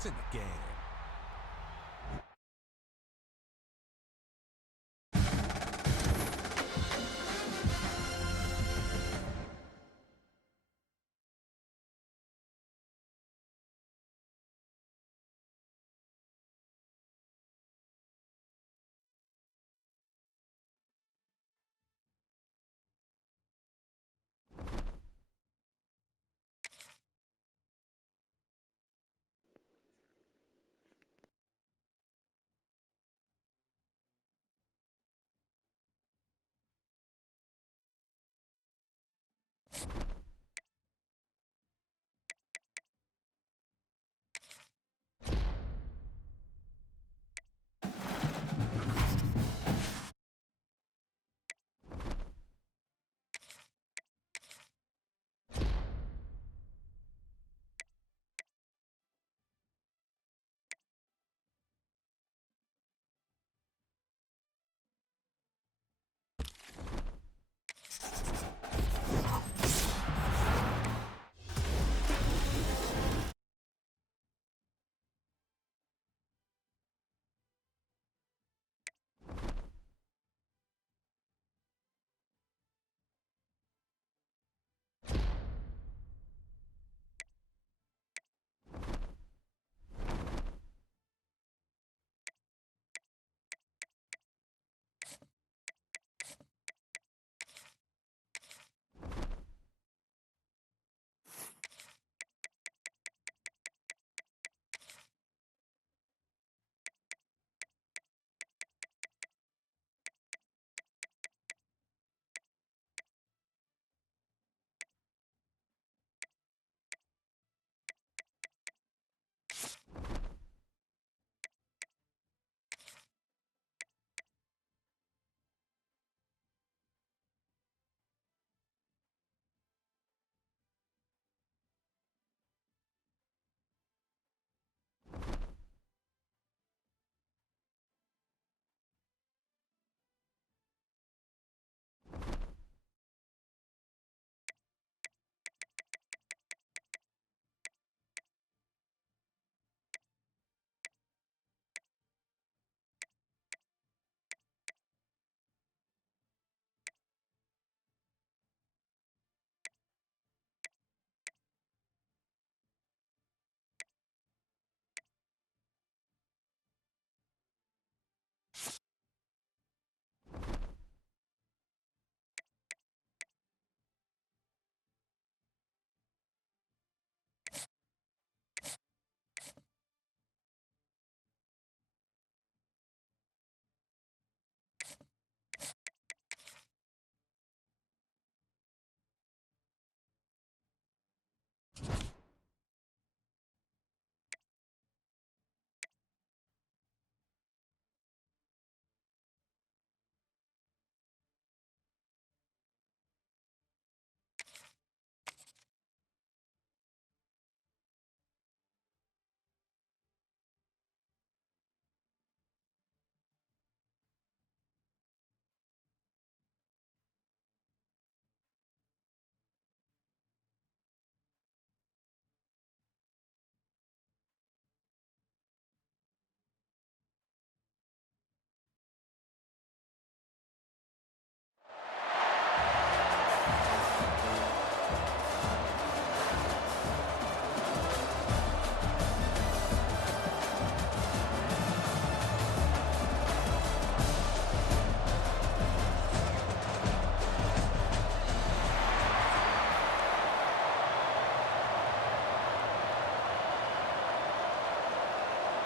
points in the game.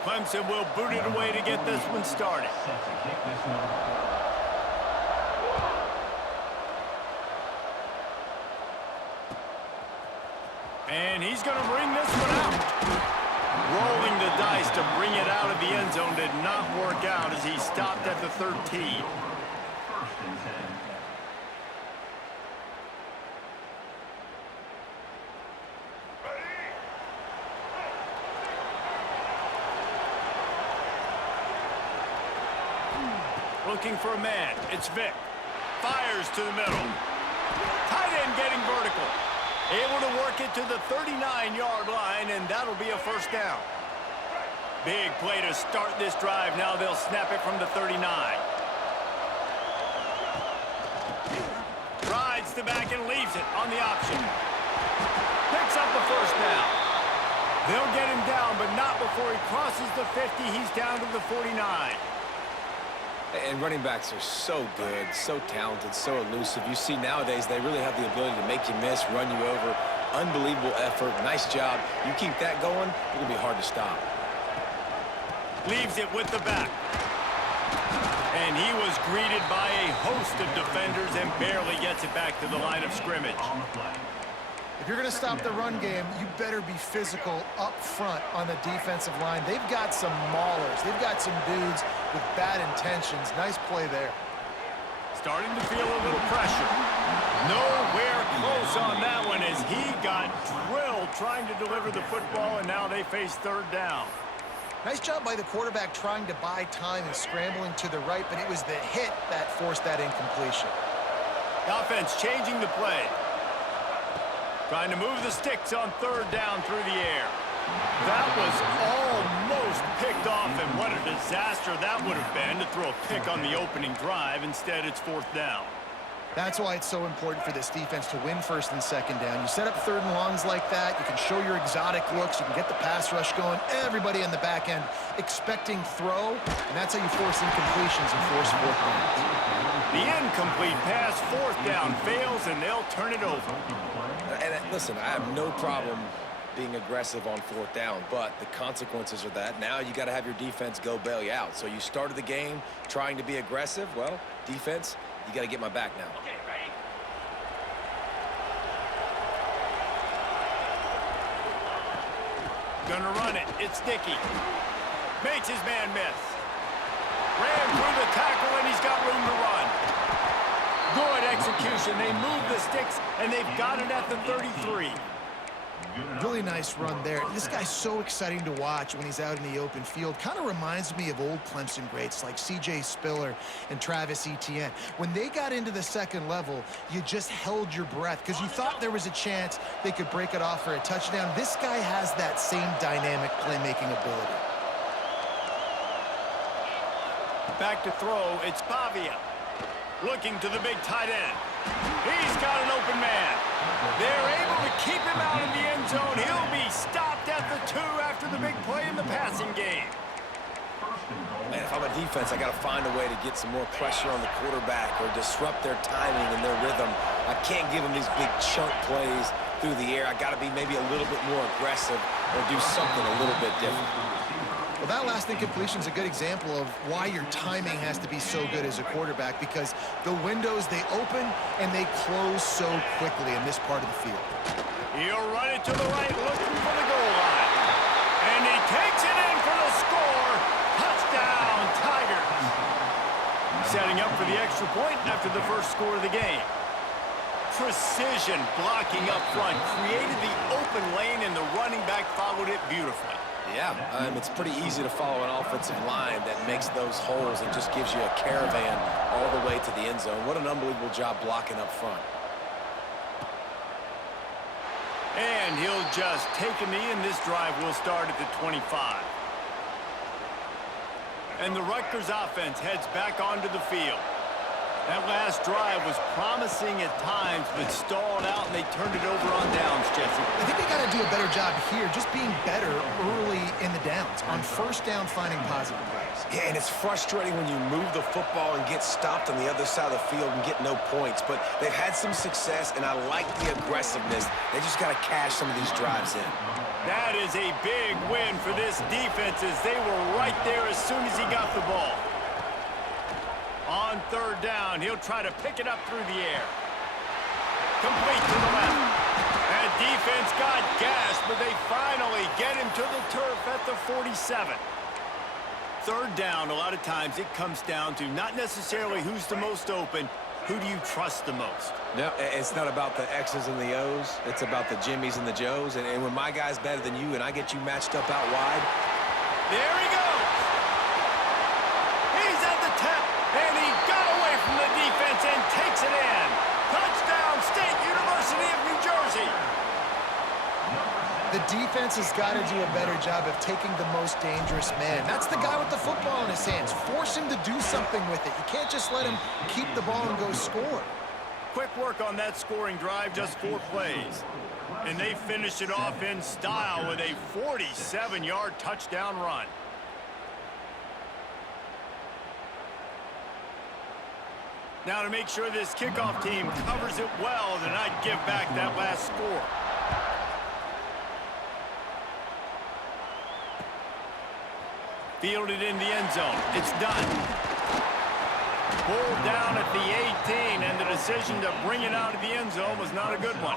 Clemson will boot it away to get this one started. And he's going to bring this one out. Rolling the dice to bring it out of the end zone did not work out as he stopped at the 13. Looking for a man. It's Vic. Fires to the middle. Tight end getting vertical. Able to work it to the 39-yard line, and that'll be a first down. Big play to start this drive. Now they'll snap it from the 39. Rides the back and leaves it on the option. Picks up the first down. They'll get him down, but not before he crosses the 50. He's down to the 49. And running backs are so good, so talented, so elusive. You see nowadays they really have the ability to make you miss, run you over. Unbelievable effort. Nice job. You keep that going, it'll be hard to stop. Leaves it with the back. And he was greeted by a host of defenders and barely gets it back to the line of scrimmage. If you're going to stop the run game, you better be physical up front on the defensive line. They've got some maulers. They've got some dudes with bad intentions. Nice play there. Starting to feel a little pressure. Nowhere close on that one as he got drilled trying to deliver the football, and now they face third down. Nice job by the quarterback trying to buy time and scrambling to the right, but it was the hit that forced that incompletion. The offense changing the play. Trying to move the sticks on third down through the air. That was almost picked off, and what a disaster that would have been to throw a pick on the opening drive. Instead, it's fourth down. That's why it's so important for this defense to win first and second down. You set up third and longs like that, you can show your exotic looks, you can get the pass rush going, everybody in the back end expecting throw, and that's how you force incompletions and force fourth downs. The incomplete pass, fourth down, fails, and they'll turn it over. And listen, I have no problem being aggressive on fourth down, but the consequences are that now you got to have your defense go bail you out. So you started the game trying to be aggressive. Well, defense, you got to get my back now. Okay, ready? Gonna run it. It's Dickey. Makes his man miss. Ran through the tackle, and he's got room to run. Good execution. They move the sticks, and they've got it at the 33. Really nice run there. This guy's so exciting to watch when he's out in the open field. Kind of reminds me of old Clemson greats like C.J. Spiller and Travis Etienne. When they got into the second level, you just held your breath because you thought there was a chance they could break it off for a touchdown. This guy has that same dynamic playmaking ability. Back to throw. It's Pavia. Looking to the big tight end. He's got an open man. They're able to keep him out of the end zone. He'll be stopped at the 2 after the big play in the passing game. Man, if I'm a defense, I got to find a way to get some more pressure on the quarterback or disrupt their timing and their rhythm. I can't give them these big chunk plays through the air. I got to be maybe a little bit more aggressive or do something a little bit different. Well, that last incompletion is a good example of why your timing has to be so good as a quarterback, because the windows, they open and they close so quickly in this part of the field. He'll run it to the right, looking for the goal line. And he takes it in for the score. Touchdown, Tigers. Setting up for the extra point after the first score of the game. Precision blocking up front, created the open lane, and the running back followed it beautifully. Yeah, it's pretty easy to follow an offensive line that makes those holes and just gives you a caravan all the way to the end zone. What an unbelievable job blocking up front. And he'll just take a knee, and this drive will start at the 25. And the Rutgers offense heads back onto the field. That last drive was promising at times, but stalled out, and they turned it over on downs, Jesse. I think they got to do a better job here, just being better early in the downs. On first down, finding positive plays. Yeah, and it's frustrating when you move the football and get stopped on the other side of the field and get no points. But they've had some success, and I like the aggressiveness. They just got to cash some of these drives in. That is a big win for this defense, as they were right there as soon as he got the ball. On third down, he'll try to pick it up through the air. Complete to the left. That defense got gashed, but they finally get him to the turf at the 47. Third down, a lot of times it comes down to not necessarily who's the most open, who do you trust the most? No, it's not about the X's and the O's. It's about the Jimmys and the Joes. And when my guy's better than you and I get you matched up out wide. There he goes. He's at the tip, and he got away from the defense and takes it in. Touchdown, State University of New Jersey. The defense has got to do a better job of taking the most dangerous man. That's the guy with the football in his hands. Force him to do something with it. You can't just let him keep the ball and go score. Quick work on that scoring drive, just 4 plays. And they finish it off in style with a 47-yard touchdown run. Now to make sure this kickoff team covers it well to not give back that last score. Fielded in the end zone. It's done. Pulled down at the 18, and the decision to bring it out of the end zone was not a good one.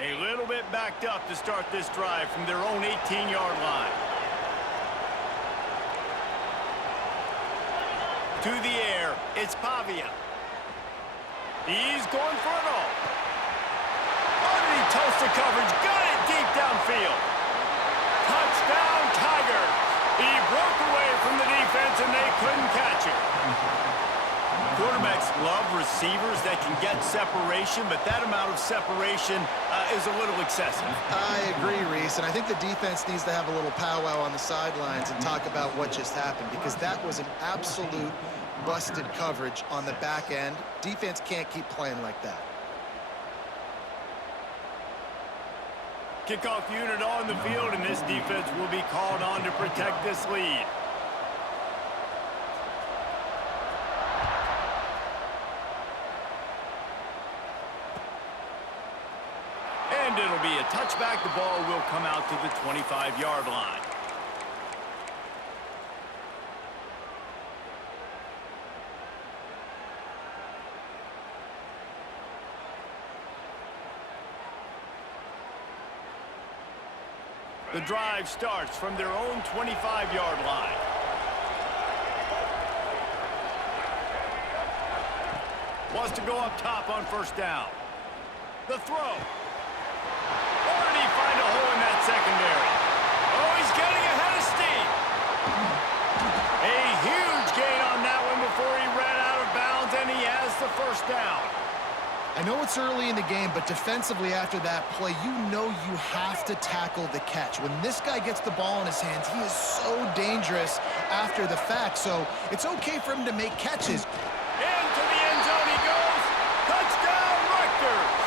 A little bit backed up to start this drive from their own 18-yard line. To the air, it's Pavia. He's going for it all. Underneath toasted coverage, got it deep downfield. Touchdown, Tigers. He broke away from the defense, and they couldn't catch it. Quarterbacks love receivers that can get separation, but that amount of separation is a little excessive. I agree, Reese, and I think the defense needs to have a little powwow on the sidelines and talk about what just happened, because that was an absolute busted coverage on the back end. Defense can't keep playing like that. Kickoff unit on the field, and this defense will be called on to protect this lead. And it'll be a touchback. The ball will come out to the 25-yard line. The drive starts from their own 25-yard line. Wants to go up top on first down. The throw. Or did he find a hole in that secondary? Oh, he's getting ahead of steam. A huge gain on that one before he ran out of bounds, and he has the first down. I know it's early in the game, but defensively after that play, you know you have to tackle the catch. When this guy gets the ball in his hands, he is so dangerous after the fact, so it's okay for him to make catches. Into the end zone he goes. Touchdown, Rutgers!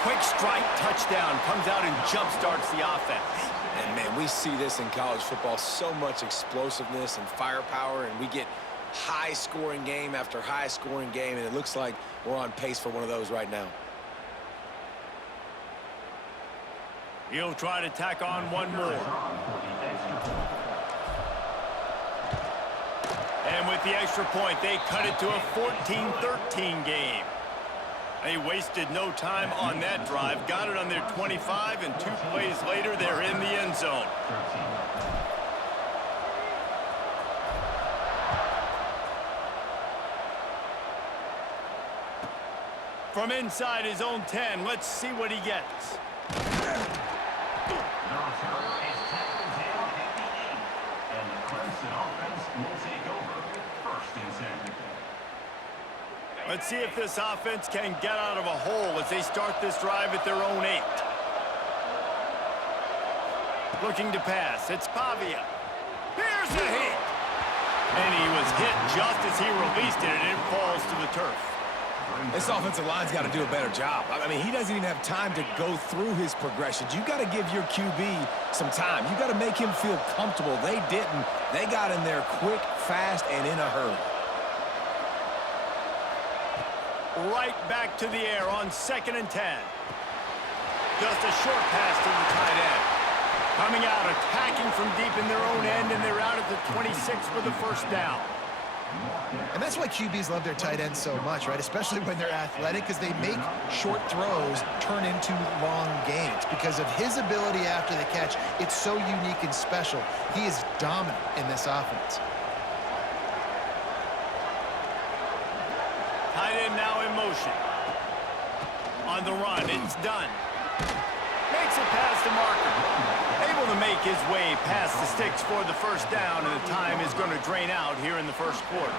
Quick strike touchdown comes out and jump-starts the offense. And, man, we see this in college football, so much explosiveness and firepower, and we get high-scoring game after high-scoring game, and it looks like we're on pace for one of those right now. He'll try to tack on one more. And with the extra point, they cut it to a 14-13 game. They wasted no time on that drive, got it on their 25, and 2 plays later, they're in the end zone. From inside his own 10, let's see what he gets. Let's see if this offense can get out of a hole as they start this drive at their own 8. Looking to pass, it's Pavia. Here's the hit. And he was hit just as he released it, and it falls to the turf. This offensive line's got to do a better job. I mean, he doesn't even have time to go through his progressions. You got to give your QB some time. You got to make him feel comfortable. They didn't. They got in there quick, fast, and in a hurry. Right back to the air on 2nd and 10. Just a short pass to the tight end. Coming out, attacking from deep in their own end, and they're out at the 26 for the first down. And that's why QBs love their tight ends so much, right? Especially when they're athletic, because they make short throws turn into long gains. Because of his ability after the catch, it's so unique and special. He is dominant in this offense. Tight end now in motion. On the run, it's done. Makes it past the marker. Able to make his way past the sticks for the first down, and the time is going to drain out here in the first quarter.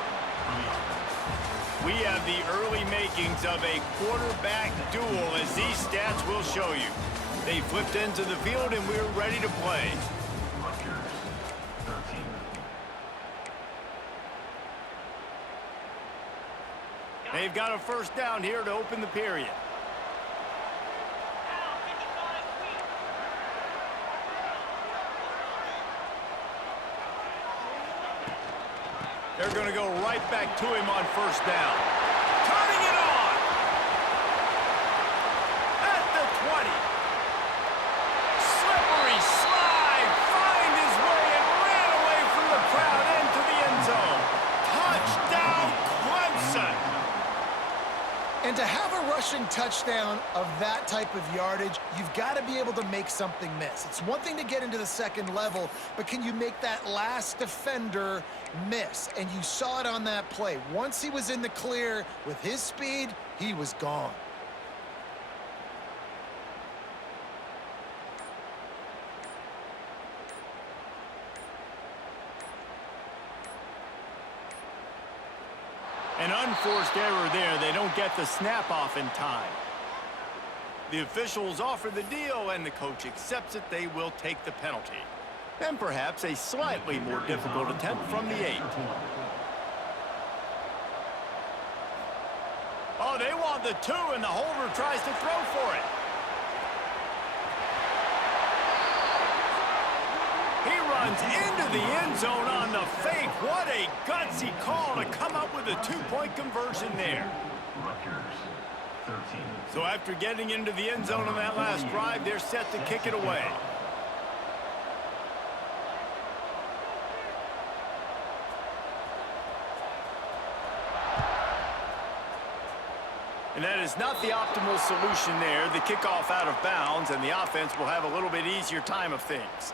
We have the early makings of a quarterback duel, as these stats will show you. They flipped into the field, and we're ready to play. They've got a first down here to open the period. They're going to go right back to him on first down. Turning it on! At the 20. Slippery slide. Find his way and ran away from the crowd into the end zone. Touchdown, Clemson! And to have a rushing touchdown of that type of yardage, you've got to be able to make something miss. It's one thing to get into the second level, but can you make that last defender miss? And you saw it on that play. Once he was in the clear with his speed, he was gone. An unforced error there. They don't get the snap off in time. The officials offer the deal, and the coach accepts it. They will take the penalty. And perhaps a slightly more difficult attempt from the 8. Oh, they want the 2, and the holder tries to throw for it. He runs into the end zone on the fake. What a gutsy call to come up with a 2-point conversion there. So after getting into the end zone on that last drive, they're set to kick it away. And that is not the optimal solution there. The kickoff out of bounds, and the offense will have a little bit easier time of things.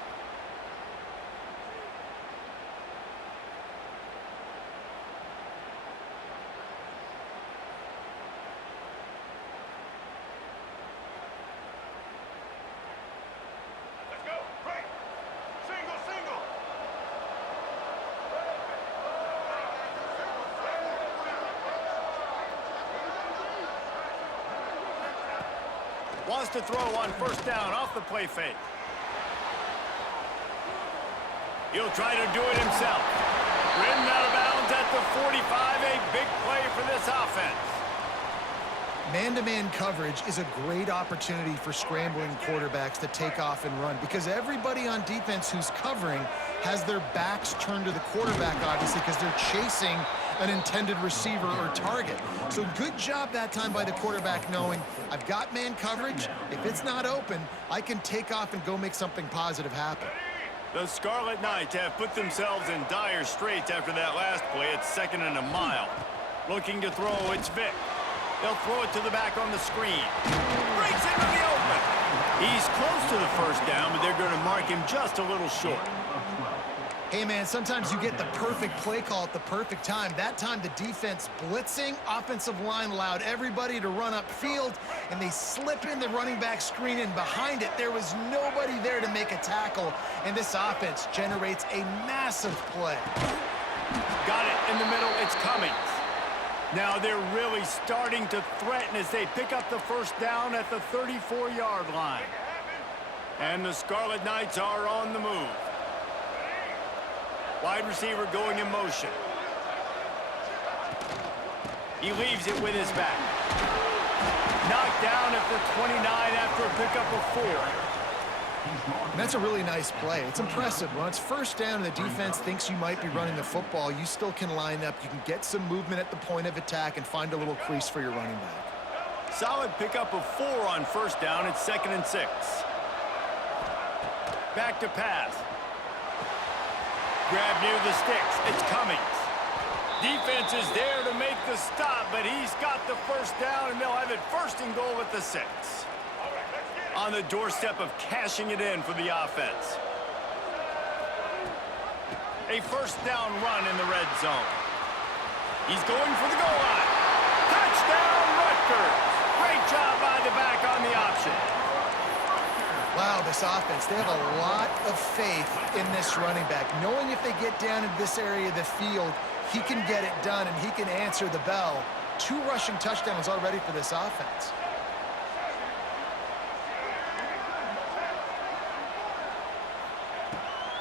Wants to throw on first down off the play fake. He'll try to do it himself. Ridden out of bounds at the 45. A big play for this offense. Man-to-man coverage is a great opportunity for scrambling quarterbacks to take off and run, because everybody on defense who's covering has their backs turned to the quarterback, obviously, because they're chasing an intended receiver or target. So good job that time by the quarterback knowing, I've got man coverage. If it's not open, I can take off and go make something positive happen. The Scarlet Knights have put themselves in dire straits after that last play. It's 2nd and a mile. Looking to throw, it's Vick. They'll throw it to the back on the screen. Breaks into the open. He's close to the first down, but they're going to mark him just a little short. Hey, man, sometimes you get the perfect play call at the perfect time. That time, the defense blitzing, offensive line allowed everybody to run upfield, and they slip in the running back screen, and behind it, there was nobody there to make a tackle, and this offense generates a massive play. Got it in the middle. It's Cummings. Now they're really starting to threaten as they pick up the first down at the 34-yard line. And the Scarlet Knights are on the move. Wide receiver going in motion. He leaves it with his back. Knocked down at the 29 after a pickup of 4. And that's a really nice play. It's impressive. When it's first down and the defense thinks you might be running the football, you still can line up. You can get some movement at the point of attack and find a little crease for your running back. Solid pickup of 4 on first down. It's 2nd and 6. Back to pass. Grab near the sticks. It's Cummings. Defense is there to make the stop, but he's got the first down, and they'll have it 1st and goal at the 6. On the doorstep of cashing it in for the offense. A first down run in the red zone. He's going for the goal line. Touchdown, Rutgers. Great job by the back on the option. Wow, this offense, they have a lot of faith in this running back. Knowing if they get down in this area of the field, he can get it done and he can answer the bell. 2 rushing touchdowns already for this offense.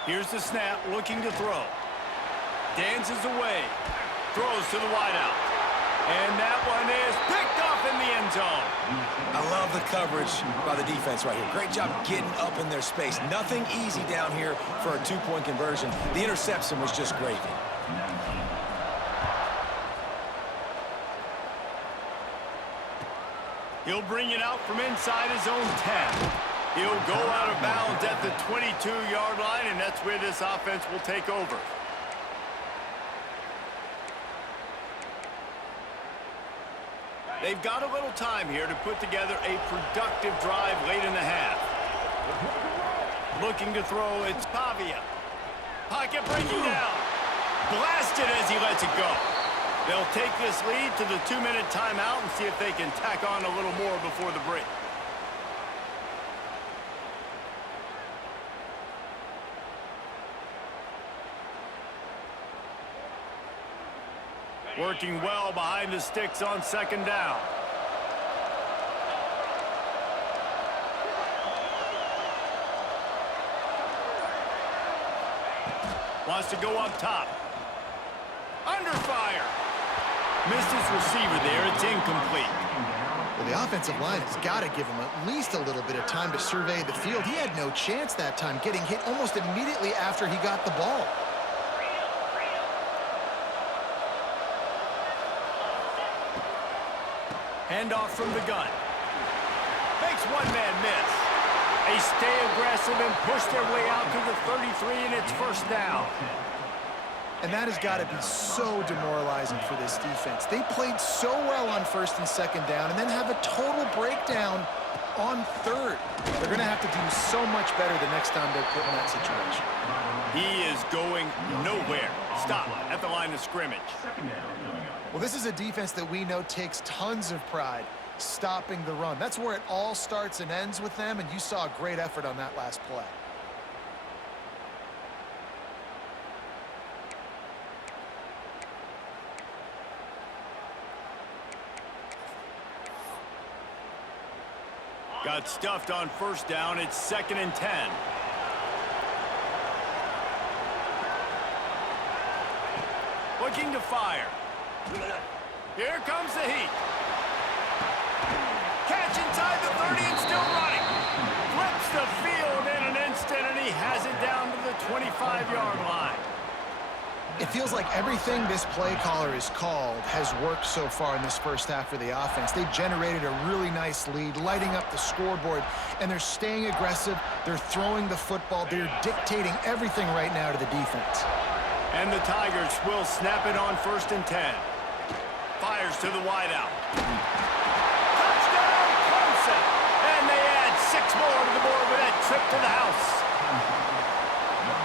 Here's the snap, looking to throw. Dances away. Throws to the wideout. And that one is picked off in the end zone. I love the coverage by the defense right here. Great job getting up in their space. Nothing easy down here for a 2-point conversion. The interception was just gravy. He'll bring it out from inside his own 10. He'll go out of bounds at the 22-yard line, and that's where this offense will take over. They've got a little time here to put together a productive drive late in the half. Looking to throw, it's Pavia. Pocket breaking down. Blasted as he lets it go. They'll take this lead to the 2-minute timeout and see if they can tack on a little more before the break. Working well behind the sticks on 2nd down. Wants to go up top. Under fire. Missed his receiver there. It's incomplete. Well, the offensive line has got to give him at least a little bit of time to survey the field. He had no chance that time, getting hit almost immediately after he got the ball. Handoff from the gun. Makes one man miss. They stay aggressive and push their way out to the 33, and it's 1st down. And that has got to be so demoralizing for this defense. They played so well on 1st and 2nd down and then have a total breakdown on 3rd. They're going to have to do so much better the next time they're put in that situation. He is going nowhere. Stop at the line of scrimmage. Well, this is a defense that we know takes tons of pride stopping the run. That's where it all starts and ends with them, and you saw a great effort on that last play. Got stuffed on 1st down. It's 2nd and 10. Looking to fire. Here comes the heat. Catch inside the 30 and still running. Flips the field in an instant, and he has it down to the 25-yard line. It feels like everything this play caller has called has worked so far in this 1st half for the offense. They've generated a really nice lead, lighting up the scoreboard, and they're staying aggressive. They're throwing the football. They're dictating everything right now to the defense. And the Tigers will snap it on 1st and 10. Fires to the wideout. Touchdown, Clemson! And they add 6 more to the board with that trip to the house.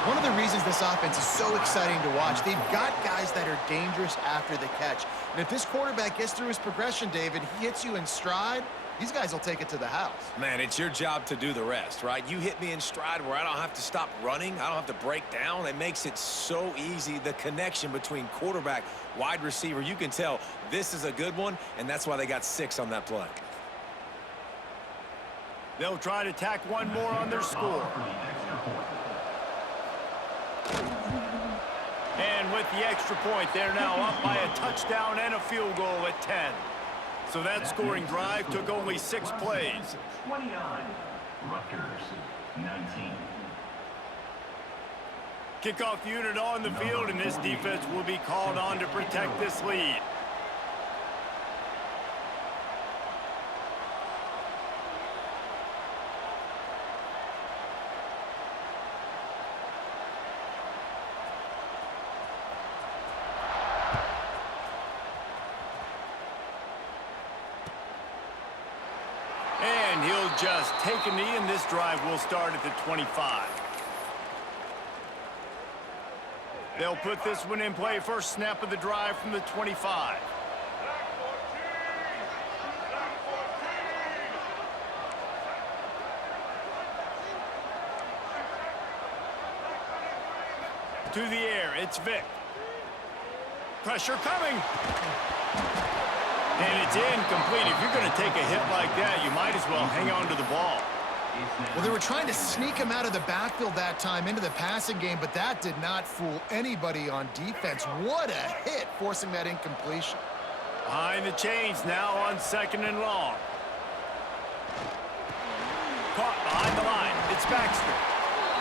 One of the reasons this offense is so exciting to watch, they've got guys that are dangerous after the catch. And if this quarterback gets through his progression, David, he hits you in stride, these guys will take it to the house. Man, it's your job to do the rest, right? You hit me in stride where I don't have to stop running. I don't have to break down. It makes it so easy. The connection between quarterback, wide receiver, you can tell this is a good one, and that's why they got 6 on that play. They'll try to tack one more on their score. And with the extra point, they're now up by a touchdown and a field goal at 10. So that scoring drive took only 6 plays. 29, Rutgers, 19. Kickoff unit on the field, and this defense will be called on to protect this lead. And he'll just take a knee, and this drive will start at the 25. They'll put this one in play. First snap of the drive from the 25. To the air, it's Vic. Pressure coming. And it's incomplete. If you're going to take a hit like that, you might as well hang on to the ball. Well, they were trying to sneak him out of the backfield that time into the passing game, but that did not fool anybody on defense. What a hit, forcing that incompletion. Behind the chains now on 2nd and long. Caught behind the line. It's Baxter.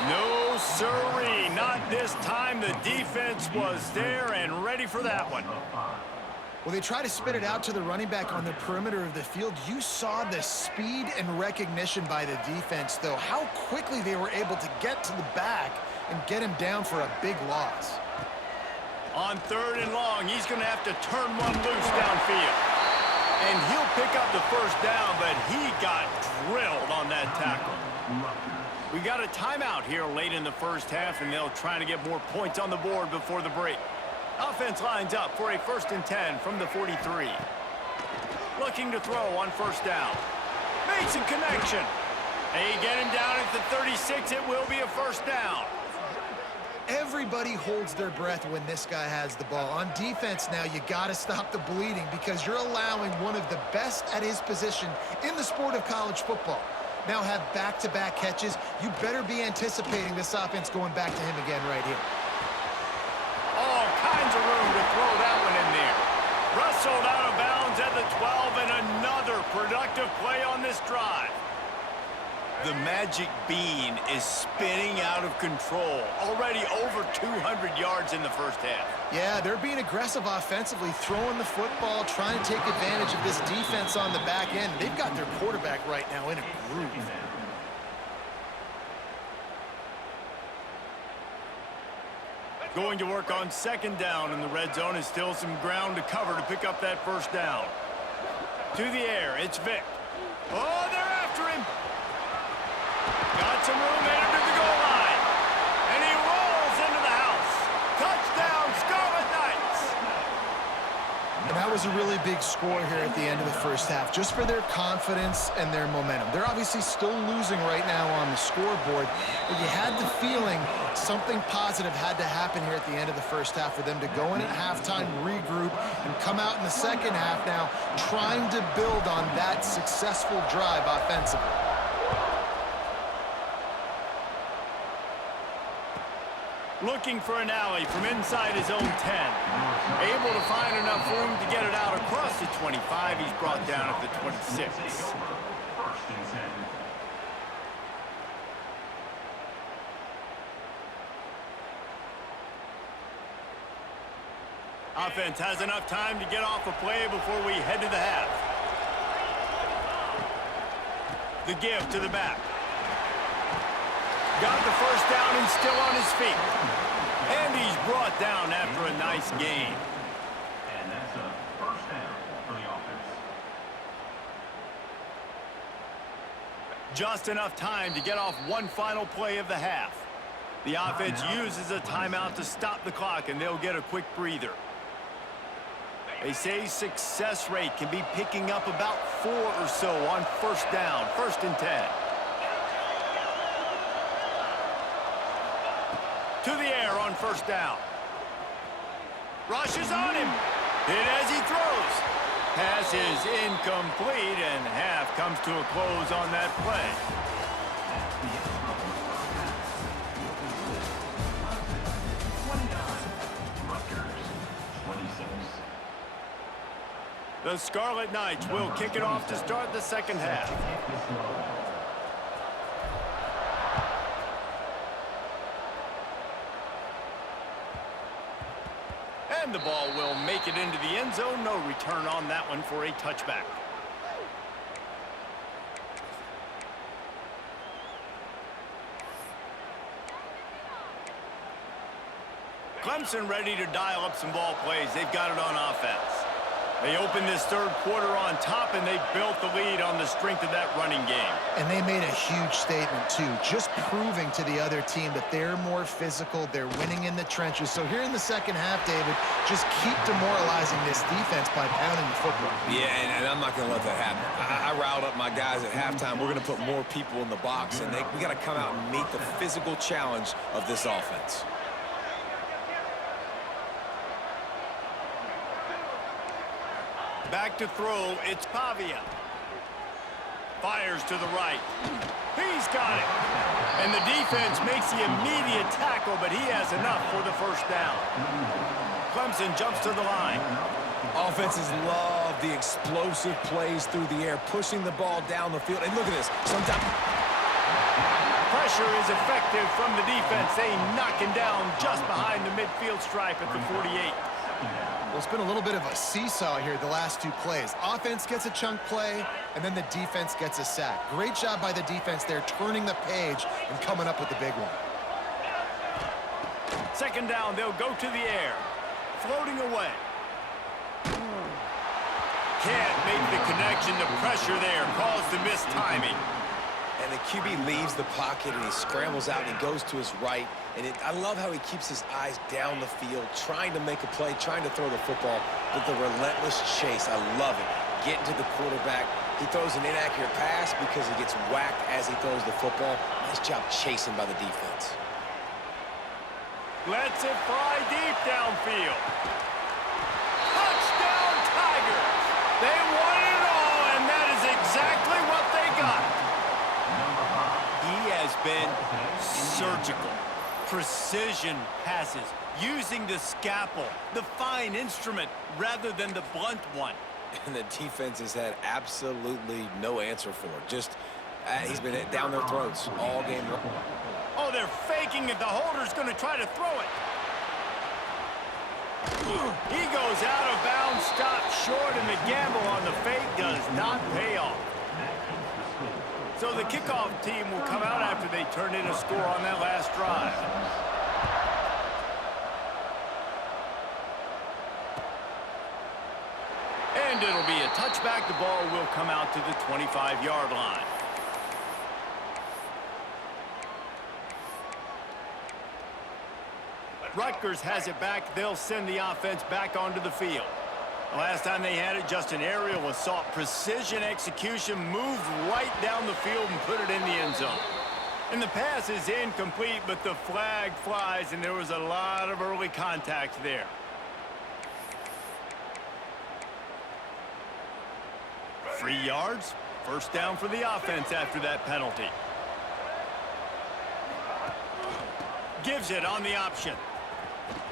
No siree, not this time. The defense was there and ready for that one. Well, they try to spit it out to the running back on the perimeter of the field. You saw the speed and recognition by the defense, though. How quickly they were able to get to the back and get him down for a big loss. On 3rd and long, he's going to have to turn one loose downfield. And he'll pick up the first down, but he got drilled on that tackle. We got a timeout here late in the first half, and they'll try to get more points on the board before the break. Offense lines up for a 1st and 10 from the 43. Looking to throw on 1st down. Makes a connection. They get him down at the 36. It will be a 1st down. Everybody holds their breath when this guy has the ball. On defense now, you got to stop the bleeding because you're allowing one of the best at his position in the sport of college football. Now have back-to-back catches. You better be anticipating this offense going back to him again right here. All kinds of room to throw that one in there. Wrestled out of bounds at the 12, and another productive play on this drive. The magic bean is spinning out of control. Already over 200 yards in the first half. Yeah, they're being aggressive offensively, throwing the football, trying to take advantage of this defense on the back end. They've got their quarterback right now in a groove. Going to work on 2nd down in the red zone is still some ground to cover to pick up that 1st down. To the air, it's Vic. Oh, they're after him. Got some room headed to the goal line. And he rolls into the house. Touchdown, Scarlet Knights. And that was a really big score here at the end of the first half, just for their confidence and their momentum. They're obviously still losing right now on the scoreboard, but you had the feeling something positive had to happen here at the end of the first half for them to go in at halftime, regroup, and come out in the second half now trying to build on that successful drive offensively. Looking for an alley from inside his own 10. Able to find enough room to get it out across the 25. He's brought down at the 26. 1st and 10. Offense has enough time to get off a play before we head to the half. The give to the back. Got the 1st down and still on his feet. And he's brought down after a nice gain. And that's a 1st down for the offense. Just enough time to get off one final play of the half. The offense uses a timeout to stop the clock, and they'll get a quick breather. They say success rate can be picking up about 4 or so on 1st down, 1st and 10. To the air on 1st down. Rushes on him. Hit as he throws. Pass is incomplete, and half comes to a close on that play. The Scarlet Knights will kick it off to start the second half. And the ball will make it into the end zone. No return on that one for a touchback. Clemson ready to dial up some ball plays. They've got it on offense. They opened this 3rd quarter on top, and they built the lead on the strength of that running game. And they made a huge statement, too, just proving to the other team that they're more physical, they're winning in the trenches. So here in the second half, David, just keep demoralizing this defense by pounding the football. Yeah, and I'm not going to let that happen. I riled up my guys at halftime. We're going to put more people in the box, and we got to come out and meet the physical challenge of this offense. Back to throw, it's Pavia. Fires to the right. He's got it. And the defense makes the immediate tackle, but he has enough for the first down. Clemson jumps to the line. Offenses love the explosive plays through the air, pushing the ball down the field. And look at this. Sometimes pressure is effective from the defense. They knock him down just behind the midfield stripe at the 48. Well, it's been a little bit of a seesaw here the last two plays. Offense gets a chunk play, and then the defense gets a sack. Great job by the defense there, turning the page and coming up with the big one. Second down, they'll go to the air. Floating away. Can't make the connection. The pressure there caused the missed timing. And the QB leaves the pocket and he scrambles out and he goes to his right. And I love how he keeps his eyes down the field, trying to make a play, trying to throw the football, but the relentless chase, I love it. Getting to the quarterback. He throws an inaccurate pass because he gets whacked as he throws the football. Nice job chasing by the defense. Lets it fly deep downfield. Touchdown Tigers! They won it all, and that is exactly what they got. He has been surgical. Precision passes, using the scalpel, the fine instrument, rather than the blunt one. And the defense has had absolutely no answer for it. Just, he's been down their throats all game long. Oh, they're faking it. The holder's going to try to throw it. He goes out of bounds, stopped short, and the gamble on the fake does not pay off. So the kickoff team will come out after they turn in a score on that last drive. And it'll be a touchback. The ball will come out to the 25-yard line. Rutgers has it back. They'll send the offense back onto the field. The last time they had it, just an aerial assault. Precision execution, moved right down the field and put it in the end zone. And the pass is incomplete, but the flag flies, and there was a lot of early contact there. Free yards. First down for the offense after that penalty. Gives it on the option.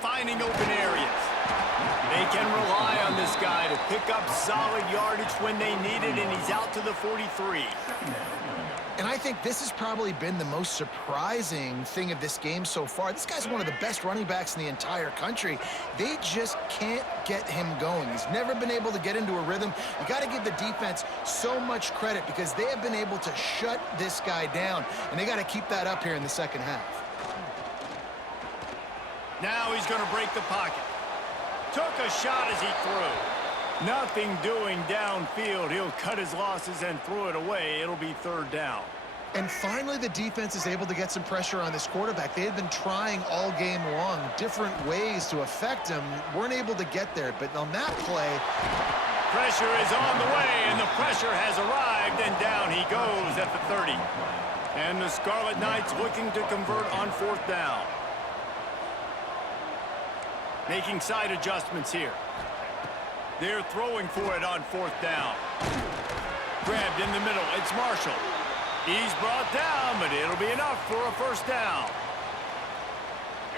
Finding open areas. They can rely on this guy to pick up solid yardage when they need it, and he's out to the 43. And I think this has probably been the most surprising thing of this game so far. This guy's one of the best running backs in the entire country. They just can't get him going. He's never been able to get into a rhythm. You got to give the defense so much credit because they have been able to shut this guy down, and they got to keep that up here in the second half. Now he's going to break the pocket. Took a shot as he threw. Nothing doing downfield. He'll cut his losses and throw it away. It'll be third down. And finally, the defense is able to get some pressure on this quarterback. They had been trying all game long different ways to affect him. Weren't able to get there, but on that play... Pressure is on the way, and the pressure has arrived, and down he goes at the 30. And the Scarlet Knights looking to convert on fourth down. Making side adjustments here. They're throwing for it on fourth down. Grabbed in the middle. It's Marshall. He's brought down, but it'll be enough for a first down.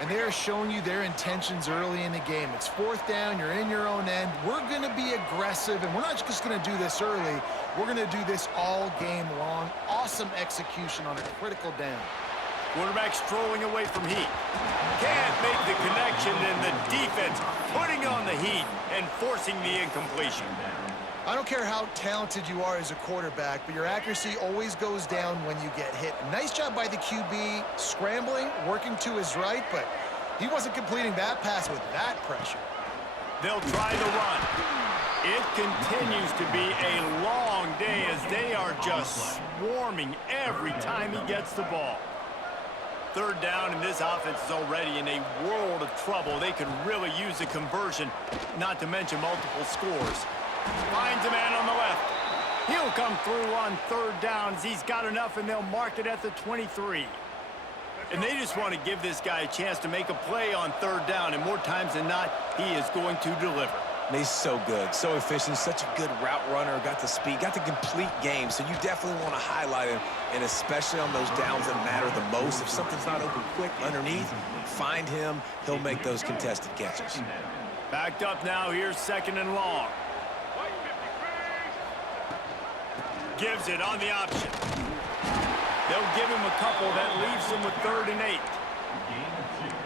And they're showing you their intentions early in the game. It's fourth down. You're in your own end. We're going to be aggressive, and we're not just going to do this early. We're going to do this all game long. Awesome execution on a critical down. Quarterback strolling away from heat. Can't make the connection, and the defense putting on the heat and forcing the incompletion. I don't care how talented you are as a quarterback, but your accuracy always goes down when you get hit. Nice job by the QB scrambling, working to his right, but he wasn't completing that pass with that pressure. They'll try the run. It continues to be a long day as they are just swarming every time he gets the ball. Third down, and this offense is already in a world of trouble. They could really use a conversion, not to mention multiple scores. Finds a man on the left. He'll come through on third down as he's got enough, and they'll mark it at the 23. And they just want to give this guy a chance to make a play on third down, and more times than not, he is going to deliver. And he's so good, so efficient, such a good route runner, got the speed, got the complete game. So you definitely want to highlight him, and especially on those downs that matter the most. If something's not open quick underneath, find him. He'll make those contested catches. Backed up now. Here's 2nd and long. Gives it on the option. They'll give him a couple that leaves him with 3rd and 8.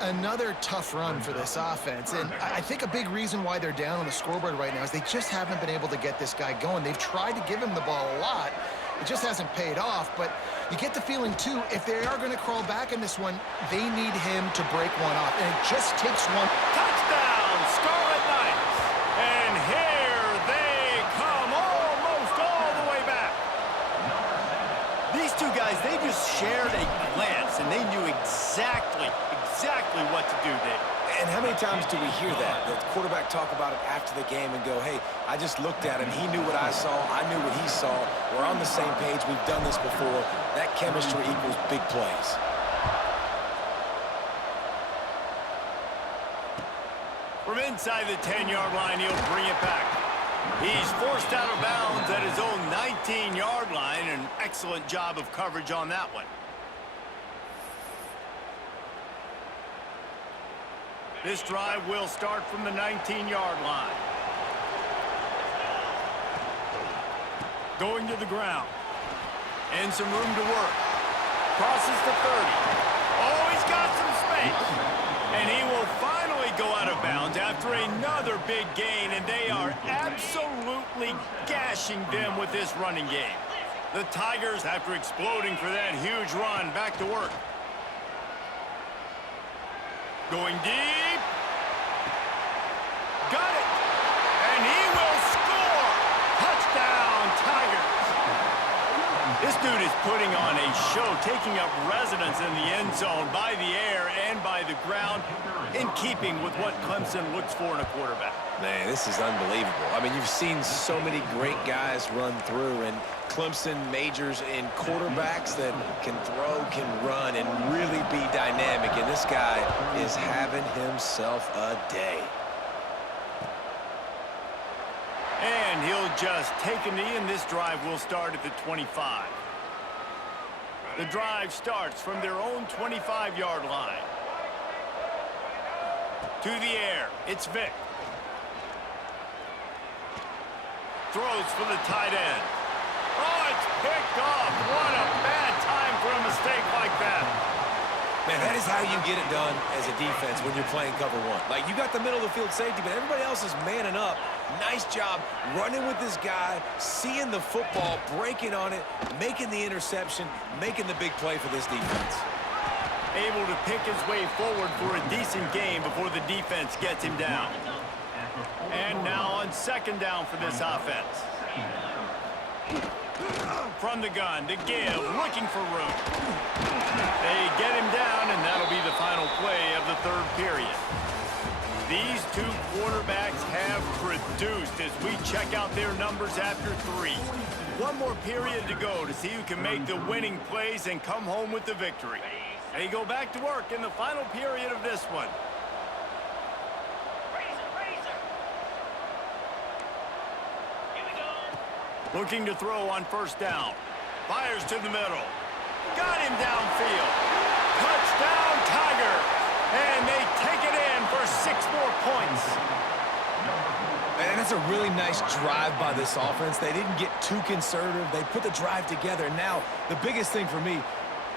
Another tough run for this offense, and I think a big reason why they're down on the scoreboard right now is they just haven't been able to get this guy going. They've tried to give him the ball a lot. It just hasn't paid off, but you get the feeling, too, if they are going to crawl back in this one, they need him to break one off, and it just takes one. Touchdown, Scarlet Knights! And here they come, almost all the way back. These two guys, they just shared a glance, and they knew exactly what to do there. And how many times do we hear that? The quarterback talk about it after the game and go, hey, I just looked at him. He knew what I saw. I knew what he saw. We're on the same page. We've done this before. That chemistry equals big plays. From inside the 10-yard line, he'll bring it back. He's forced out of bounds at his own 19-yard line. An excellent job of coverage on that one. This drive will start from the 19-yard line. Going to the ground. And some room to work. Crosses the 30. Oh, he's got some space. And he will finally go out of bounds after another big gain, and they are absolutely gashing them with this running game. The Tigers, after exploding for that huge run, back to work. Going deep. Got it. And he will score. Touchdown, Tigers. This dude is putting on a show, taking up residence in the end zone by the air and by the ground, in keeping with what Clemson looks for in a quarterback. Man, this is unbelievable. I mean, you've seen so many great guys run through, and Clemson majors in quarterbacks that can throw, can run, and really be dynamic. And this guy is having himself a day. And he'll just take a knee, and this drive will start at the 25. The drive starts from their own 25-yard line. To the air, it's Vic. Throws for the tight end. Oh, it's picked off. What a bad time for a mistake like that. Man, that is how you get it done as a defense when you're playing cover one. Like, you got the middle of the field safety, but everybody else is manning up. Nice job running with this guy, seeing the football, breaking on it, making the interception, making the big play for this defense. Able to pick his way forward for a decent game before the defense gets him down. And now on 2nd down for this offense. From the gun, to give, looking for room. They get him down, and that'll be the final play of the 3rd period. These two quarterbacks have produced as we check out their numbers after 3. One more period to go to see who can make the winning plays and come home with the victory. They go back to work in the final period of this one. Looking to throw on 1st down. Fires to the middle. Got him downfield. Touchdown, Tigers. And they take it in for 6 more points. And that's a really nice drive by this offense. They didn't get too conservative. They put the drive together. Now, the biggest thing for me,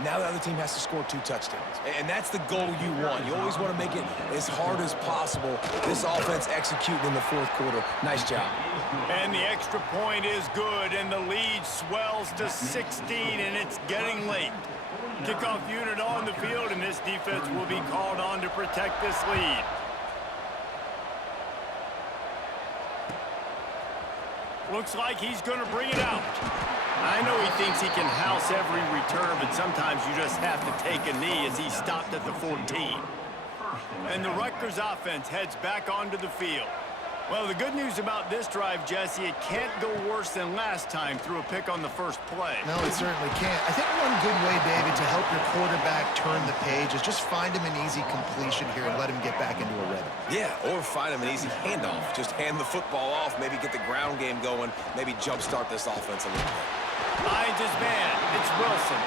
now the other team has to score 2 touchdowns. And that's the goal you want. You always want to make it as hard as possible. This offense executing in the 4th quarter. Nice job. And the extra point is good, and the lead swells to 16, and it's getting late. Kickoff unit on the field, and this defense will be called on to protect this lead. Looks like he's going to bring it out. I know he thinks he can house every return, but sometimes you just have to take a knee as he stopped at the 14. And the Rutgers offense heads back onto the field. Well, the good news about this drive, Jesse, it can't go worse than last time through a pick on the first play. No, it certainly can't. I think one good way, David, to help your quarterback turn the page is just find him an easy completion here and let him get back into a rhythm. Yeah, or find him an easy handoff. Just hand the football off, maybe get the ground game going, maybe jumpstart this offense a little bit. Finds his man. It's Wilson.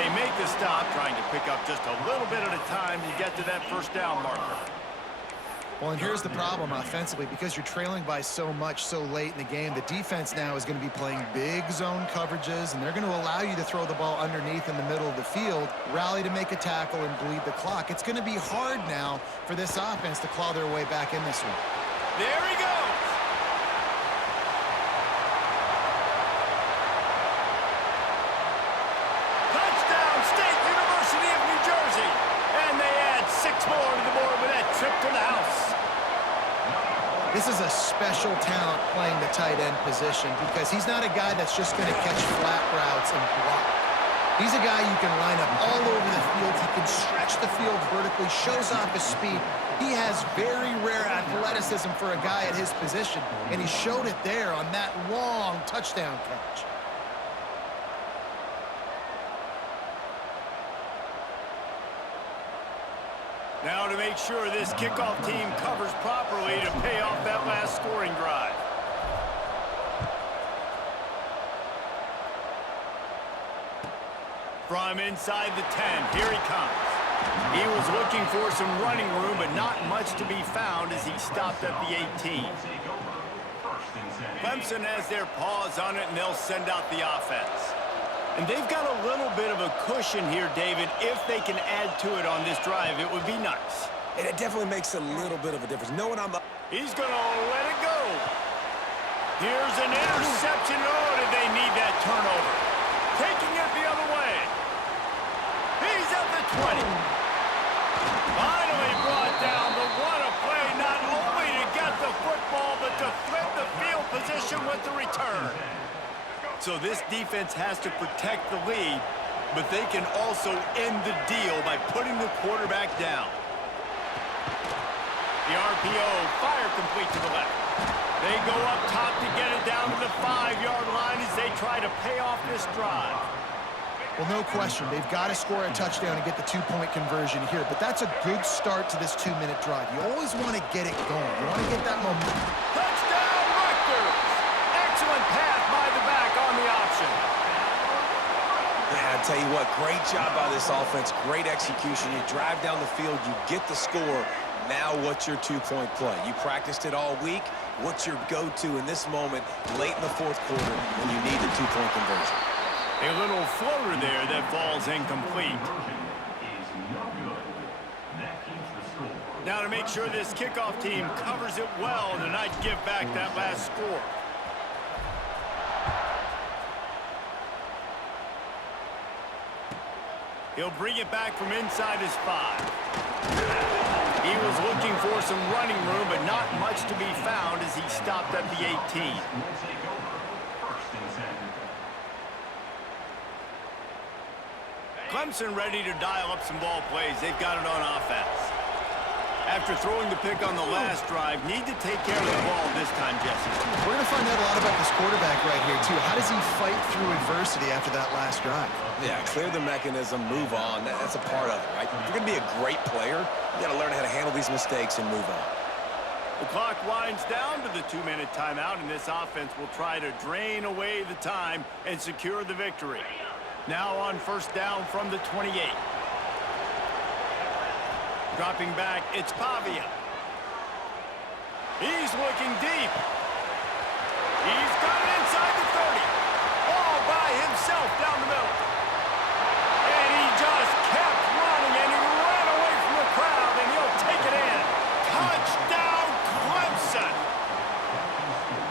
They make the stop, trying to pick up just a little bit at a time to get to that first down marker. Well, and here's the problem offensively. Because you're trailing by so much so late in the game, the defense now is going to be playing big zone coverages, and they're going to allow you to throw the ball underneath in the middle of the field, rally to make a tackle, and bleed the clock. It's going to be hard now for this offense to claw their way back in this one. There he goes. Touchdown, State University of New Jersey. And they add 6 more to the board with that trip to the house. This is a special talent playing the tight end position because he's not a guy that's just going to catch flat routes and block. He's a guy you can line up all over the field. He can stretch the field vertically, shows off his speed. He has very rare athleticism for a guy at his position, and he showed it there on that long touchdown catch. Now to make sure this kickoff team covers properly to pay off that last scoring drive. From inside the 10, here he comes. He was looking for some running room, but not much to be found as he stopped at the 18. Clemson has their paws on it, and they'll send out the offense. And they've got a little bit of a cushion here, David. If they can add to it on this drive, it would be nice. And it definitely makes a little bit of a difference. Knowing I'm up. He's going to let it go. Here's an interception. Oh, did they need that turnover? Taking it the other way. He's at the 20. Finally brought down, but what a play, not only to get the football, but to flip the field position with the return. So this defense has to protect the lead, but they can also end the deal by putting the quarterback down. The RPO, fire complete to the left. They go up top to get it down to the 5-yard line as they try to pay off this drive. Well, no question. They've got to score a touchdown and get the 2-point conversion here, but that's a good start to this 2-minute drive. You always want to get it going. You want to get that momentum. Touchdown, Rutgers! Excellent pass by the back on the option. Yeah, I tell you what, great job by this offense, great execution. You drive down the field, you get the score. Now what's your 2-point play? You practiced it all week. What's your go-to in this moment late in the fourth quarter when you need the 2-point conversion? A little floater there that falls incomplete. Now to make sure this kickoff team covers it well to not give back that last score. He'll bring it back from inside his 5. He was looking for some running room, but not much to be found as he stopped at the 18. Clemson ready to dial up some ball plays. They've got it on offense. After throwing the pick on the last drive, need to take care of the ball this time, Jesse. We're going to find out a lot about this quarterback right here, too. How does he fight through adversity after that last drive? Yeah, clear the mechanism, move on. That's a part of it, right? If you're going to be a great player, you got to learn how to handle these mistakes and move on. The clock winds down to the 2-minute timeout, and this offense will try to drain away the time and secure the victory. Now on first down from the 28. Dropping back, it's Pavia. He's looking deep. He's got it inside the 30. All by himself down the middle. And he just kept running, and he ran away from the crowd, and he'll take it in. Touchdown, Clemson!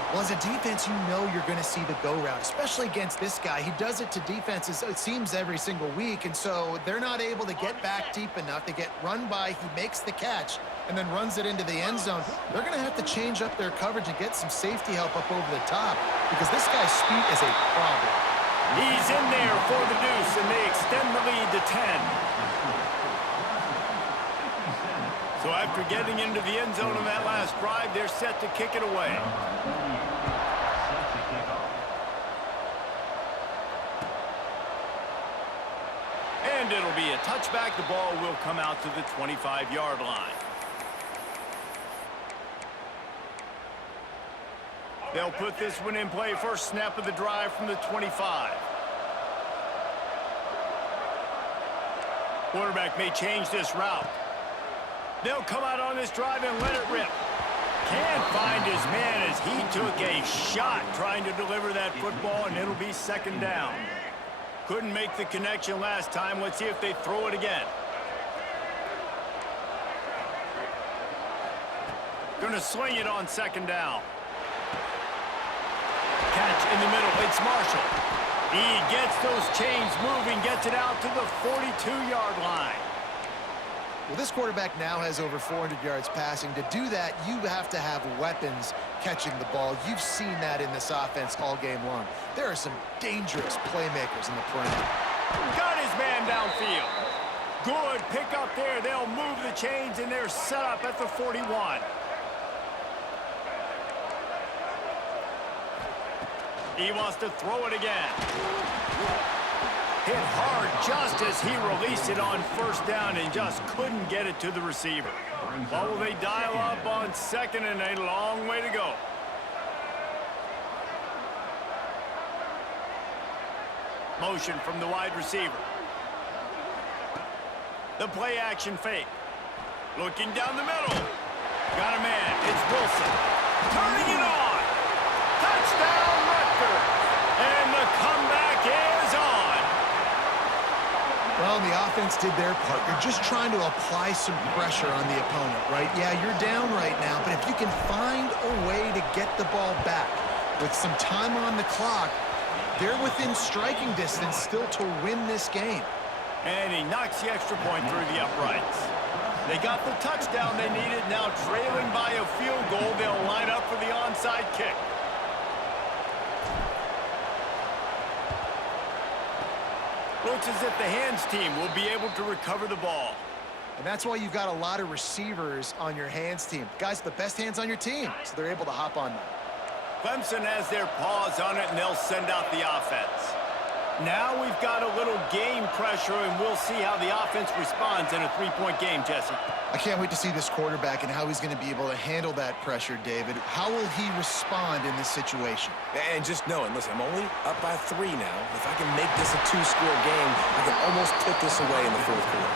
Well, as a defense, you know you're going to see the go route, especially against this guy. He does it to defenses, it seems, every single week, and so they're not able to get back deep enough. They get run by, he makes the catch, and then runs it into the end zone. They're going to have to change up their coverage and get some safety help up over the top because this guy's speed is a problem. He's in there for the deuce, and they extend the lead to 10. So So after getting into the end zone on that last drive, they're set to kick it away. And it'll be a touchback. The ball will come out to the 25-yard line. They'll put this one in play. First snap of the drive from the 25. Quarterback may change this route. They'll come out on this drive and let it rip. Can't find his man as he took a shot trying to deliver that football, and it'll be second down. Couldn't make the connection last time. Let's see if they throw it again. Gonna sling it on second down. Catch in the middle. It's Marshall. He gets those chains moving, gets it out to the 42-yard line. Well, this quarterback now has over 400 yards passing. To do that, you have to have weapons catching the ball. You've seen that in this offense all game long. There are some dangerous playmakers in the perimeter. Got his man downfield. Good pick up there. They'll move the chains, and they're set up at the 41. He wants to throw it again. Hit hard just as he released it on first down and just couldn't get it to the receiver. Well, they dial up on second and a long way to go. Motion from the wide receiver. The play action fake. Looking down the middle. Got a man. It's Wilson. Turning it on. Touchdown, Rutgers. And the comeback is on. Well, the offense did their part. You're just trying to apply some pressure on the opponent, right? Yeah, you're down right now, but if you can find a way to get the ball back with some time on the clock, they're within striking distance still to win this game. And he knocks the extra point through the uprights. They got the touchdown they needed. Now trailing by a field goal, they'll line up for the onside kick. Looks as if the hands team will be able to recover the ball. And that's why you've got a lot of receivers on your hands team. Guys, the best hands on your team, so they're able to hop on that. Clemson has their paws on it, and they'll send out the offense. Now we've got a little game pressure, and we'll see how the offense responds in a three-point game, Jesse. I can't wait to see this quarterback and how he's going to be able to handle that pressure, David. How will he respond in this situation? And just knowing, listen, I'm only up by 3 now. If I can make this a 2-score game, I can almost put this away in the fourth quarter.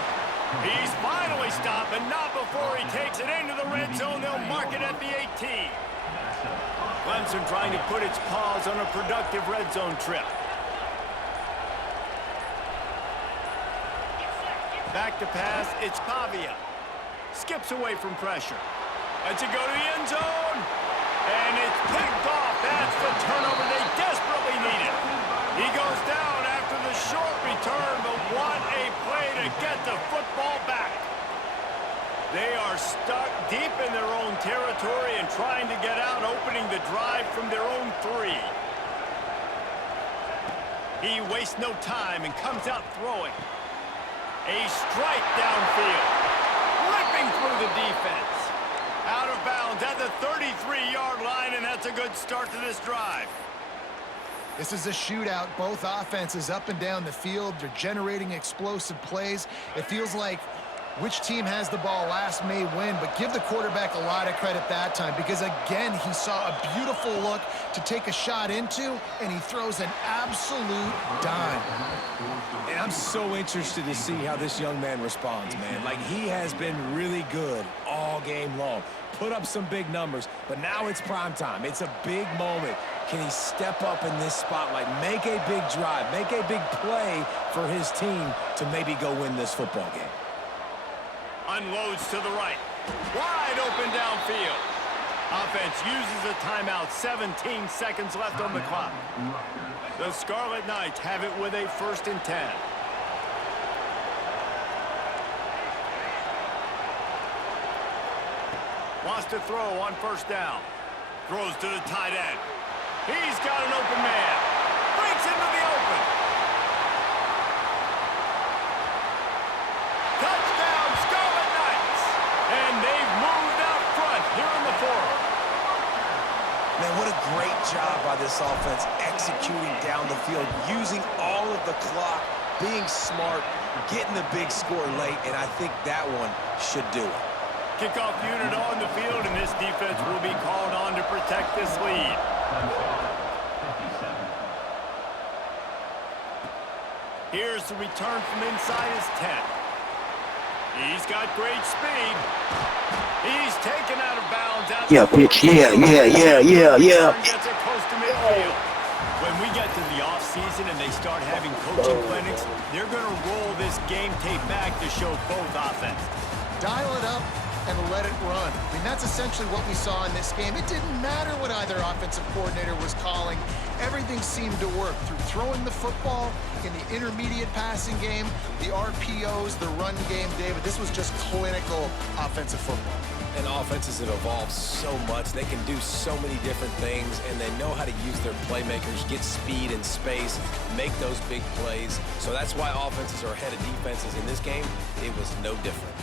He's finally stopped, but not before he takes it into the red zone. They'll mark it at the 18. Clemson trying to put its paws on a productive red zone trip. Back to pass, it's Pavia. Skips away from pressure. Lets it go to the end zone. And it's picked off. That's the turnover they desperately needed. He goes down after the short return, but what a play to get the football back. They are stuck deep in their own territory and trying to get out, opening the drive from their own 3. He wastes no time and comes out throwing. A strike downfield. Ripping through the defense. Out of bounds at the 33-yard line, and that's a good start to this drive. This is a shootout. Both offenses up and down the field. They're generating explosive plays. It feels like which team has the ball last may win, but give the quarterback a lot of credit that time because, again, he saw a beautiful look to take a shot into, and he throws an absolute dime. And I'm so interested to see how this young man responds, man. Like, he has been really good all game long. Put up some big numbers, but now it's prime time. It's a big moment. Can he step up in this spotlight, make a big drive, make a big play for his team to maybe go win this football game? Unloads to the right. Wide open downfield. Offense uses a timeout. 17 seconds left on the clock. The Scarlet Knights have it with a 1st and 10. Wants to throw on first down. Throws to the tight end. He's got an open man. Breaks into the open. Touchdown, Scarlet Knights. And Man, what a great job by this offense executing down the field, using all of the clock, being smart, getting the big score late, and I think that one should do it. Kickoff unit on the field, and this defense will be called on to protect this lead. Here's the return from inside his 10. He's got great speed. He's taken out of bounds. Yeah, bitch. Yeah. Gets it close to midfield. When we get to the offseason and they start having coaching clinics, they're going to roll this game tape back to show both offenses. Dial it up and let it run. I mean, that's essentially what we saw in this game. It didn't matter what either offensive coordinator was calling. Everything seemed to work through throwing the football in the intermediate passing game, the RPOs, the run game, David. This was just clinical offensive football. And offenses have evolved so much. They can do so many different things, and they know how to use their playmakers, get speed and space, make those big plays. So that's why offenses are ahead of defenses in this game. It was no different.